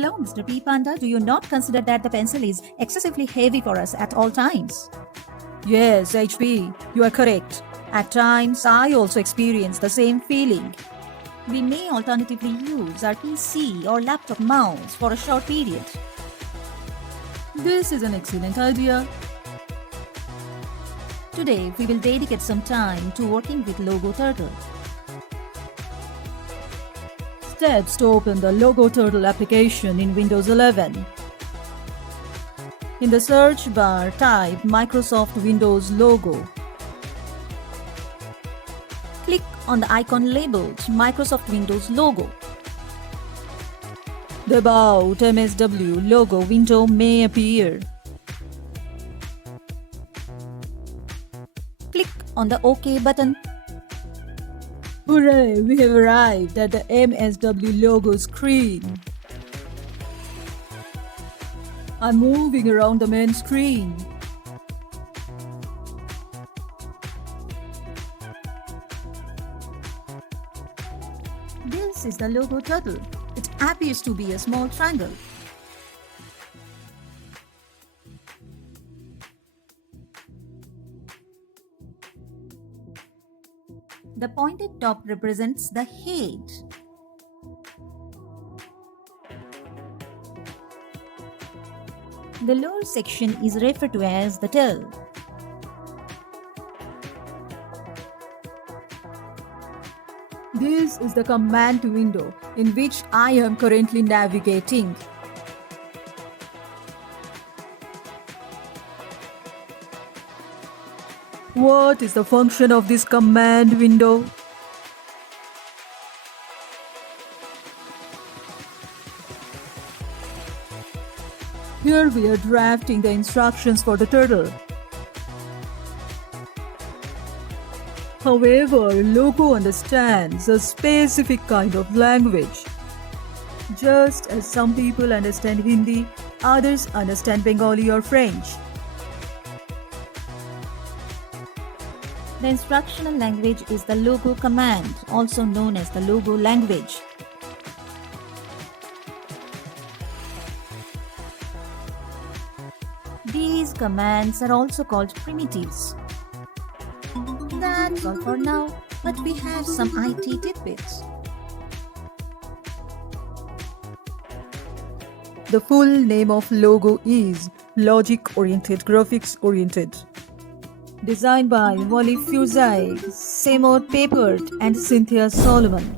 Hello, Mr. P Panda. Do you not consider that the pencil is excessively heavy for us at all times? Yes, HP, you are correct. At times, I also experience the same feeling. We may alternatively use our PC or laptop mouse for a short period. This is an excellent idea. Today, we will dedicate some time to working with Logo Turtle. Steps to open the Logo Turtle application in Windows 11. In the search bar, type Microsoft Windows Logo. Click on the icon labeled Microsoft Windows Logo. The About MSWLogo window may appear. Click on the OK button. Hooray! We have arrived at the MSWLogo screen. I'm moving around the main screen. This is the Logo Turtle. It appears to be a small triangle. The pointed top represents the head. The lower section is referred to as the tail. This is the command window in which I am currently navigating. What is the function of this command window? Here we are drafting the instructions for the turtle. However, Logo understands a specific kind of language. Just as some people understand Hindi, others understand Bengali or French. The instructional language is the Logo command, also known as the Logo language. These commands are also called primitives. That's all for now, but we have some IT tidbits. The full name of Logo is Logic Oriented Graphics Oriented. Designed by Wally Fuzai, Seymour Papert and Cynthia Solomon.